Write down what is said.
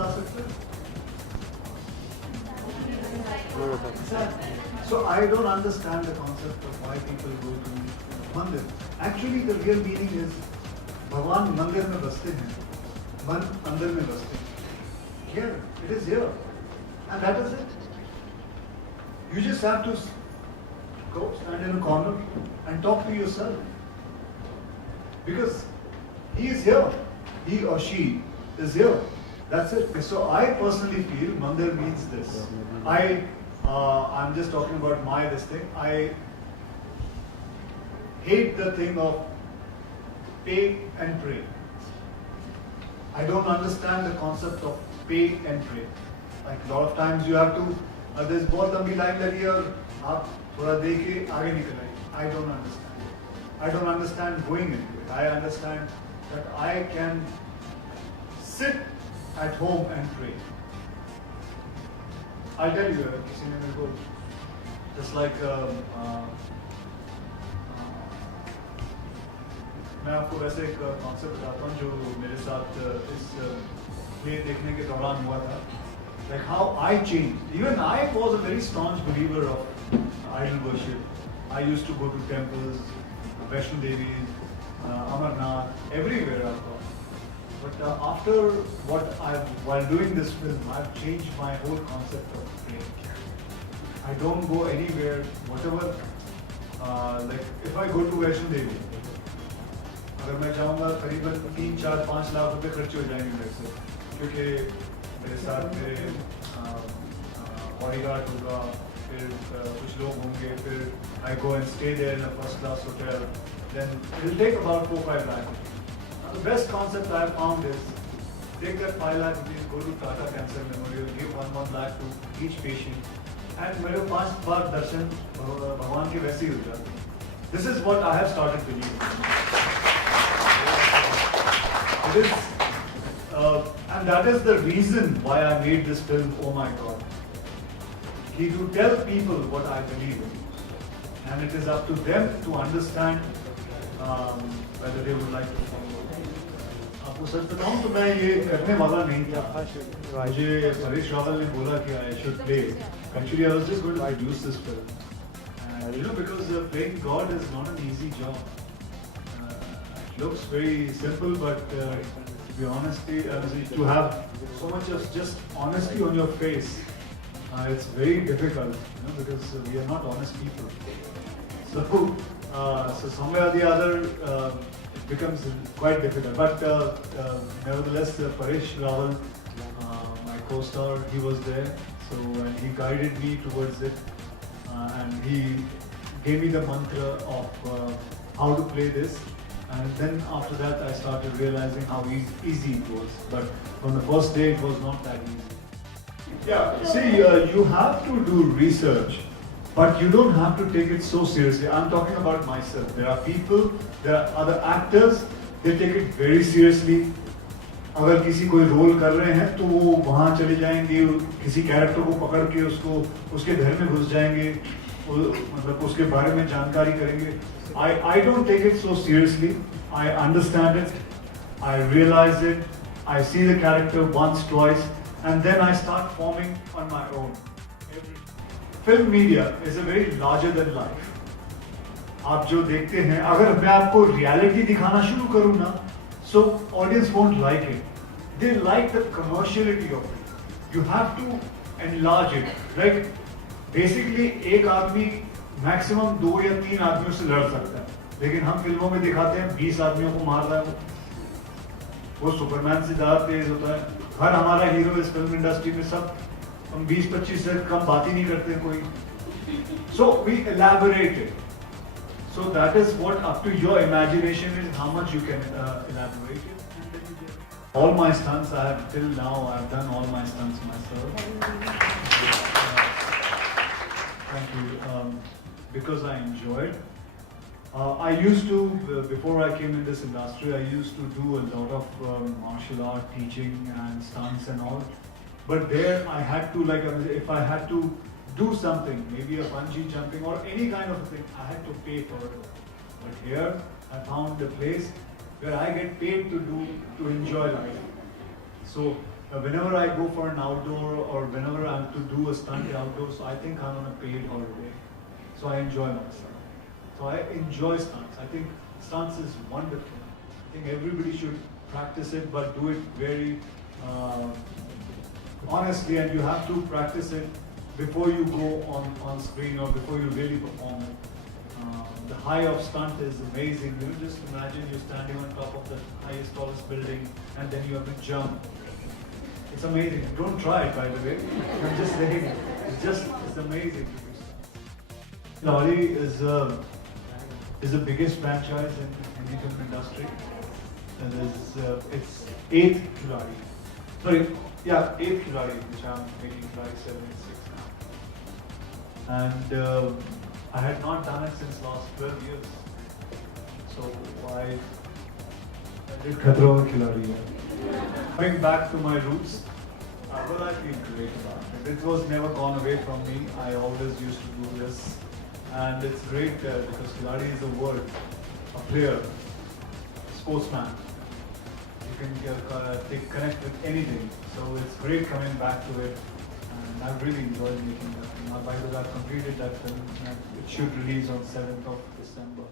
बता सकते हैं? So I don't understand the concept of why people go to mandir. Actually, the real meaning is भगवान मंदिर में बसते हैं, मन अंदर में बसते हैं. Here, it is here, and that is it. You just have to go stand in a corner and talk to yourself, because he is here, he or she is here. That's it. So I personally feel mandir means this. I'm just talking about this thing. I hate the thing of pay and pray. I don't understand the concept of pay and pray. Like a lot of times you have to, there's बहुत लंबी line लगी है और आप थोड़ा दे के आगे निकल आइए. I don't understand. I don't understand going into it. I understand that I can sit at home and pray. I'll tell you, किसी ने मेरे को just like मैं आपको वैसे एक कॉन्सेप्ट बताता हूँ जो मेरे साथ इस प्ले देखने के दौरान हुआ था. Like how I changed. Even I was a very staunch believer of idol worship. I used to go to temples, Vaishno Devi, Amarnath, everywhere I've gone. But while doing this film, I've changed my whole concept of praying. I don't go anywhere, whatever, like if I go to Vaishno Devi, अगर मैं जाऊँगा करीबन 3, 4, 5 लाख रुपए खर्च हो जाएंगे मेरे से, क्योंकि मेरे साथ मेरे बॉडीगार्ड होगा, फिर कुछ लोग होंगे, फिर I go and stay there in a first class hotel, then it will take about 4-5 lakh. Now, the best concept I have found is take that 5 lakh rupees, go to Tata Cancer Memorial, give 1 lakh to each patient, and मेरे 5 बार दर्शन भगवान के वैसे ही हो जाते हैं. This is what I have started believing. It is, and that is the reason why I made this film. Oh my God! To tell people what I believe in, and it is up to them to understand whether they would like to follow. आपको सच बताऊं तो मैं ये करने वाला नहीं था. मुझे परेश रावल ने बोला कि I should play. Actually, I was just going to produce this film, and because playing God is not an easy job. It looks very simple, but to be honest, to have so much of just honesty on your face, it's very difficult, because we are not honest people. So somewhere or the other, it becomes quite difficult. But nevertheless, Paresh Rawal, my co-star, he was there, and he guided me towards it, and he gave me the mantra of how to play this. And then after that, I started realizing how easy it was. But on the first day, it was not that easy. Yeah, see, you have to do research, but you don't have to take it so seriously. I'm talking about myself. There are people, there are other actors, they take it very seriously. अगर किसी कोई role कर रहे हैं तो वो वहाँ चले जाएंगे, किसी कैरेक्टर को पकड़ के उसके घर में घुस जाएंगे, मतलब उसके बारे में जानकारी करेंगे. I don't take it so seriously. I understand it. I realize it. I see the character once, twice, and then I start forming on my own. Film media is a very larger than life. आप जो देखते हैं, अगर मैं आपको reality दिखाना शुरू करूँ ना, so audience won't like it. They like the commerciality of it. You have to enlarge it. Like basically एक आदमी मैक्सिमम 2 या 3 आदमियों से लड़ सकता है, लेकिन हम फिल्मों में दिखाते हैं 20 आदमियों को मार रहा है, वो सुपरमैन से ज्यादा तेज होता है. हर हमारा हीरो इस फिल्म इंडस्ट्री में सब हम 20-25 से कम बात ही नहीं करते कोई. So we elaborate it. So that is what up to your imagination is how much you can elaborate it. All my stunts I have till now, I have done all my stunts myself. Thank you. Because I enjoyed. I used to, before I came in this industry, I used to do a lot of martial art teaching and stunts and all. But there I had to, if I had to do something, maybe a bungee jumping or any kind of thing, I had to pay for it. But here I found a place where I get paid to enjoy life. So whenever I go for an outdoor or whenever I have to do a stunt outdoors, so I think I'm on a paid holiday. So I enjoy myself. So I enjoy stunts. I think stunts is wonderful. I think everybody should practice it, but do it very honestly, and you have to practice it before you go on screen or before you really perform it. The high of stunt is amazing. You know, just imagine you're standing on top of the highest, tallest building, and then you have to jump. It's amazing. Don't try it, by the way. I'm just saying, it's amazing. Khiladi is the biggest franchise in the film industry. And it's 8th Khiladi. Sorry, yeah, 8th Khiladi, which I'm making Khiladi 7 and 6 now. And I had not done it since last 12 years. So I did Khatro Mein Khiladi. Going back to my roots, well, I feel great about it. It was never gone away from me. I always used to do this. And it's great because Khiladi is a word, a player, sportsman. You can connect with anything. So it's great coming back to it. And I've really enjoyed making that film. By the way, I've completed that film and it should release on 7th of December.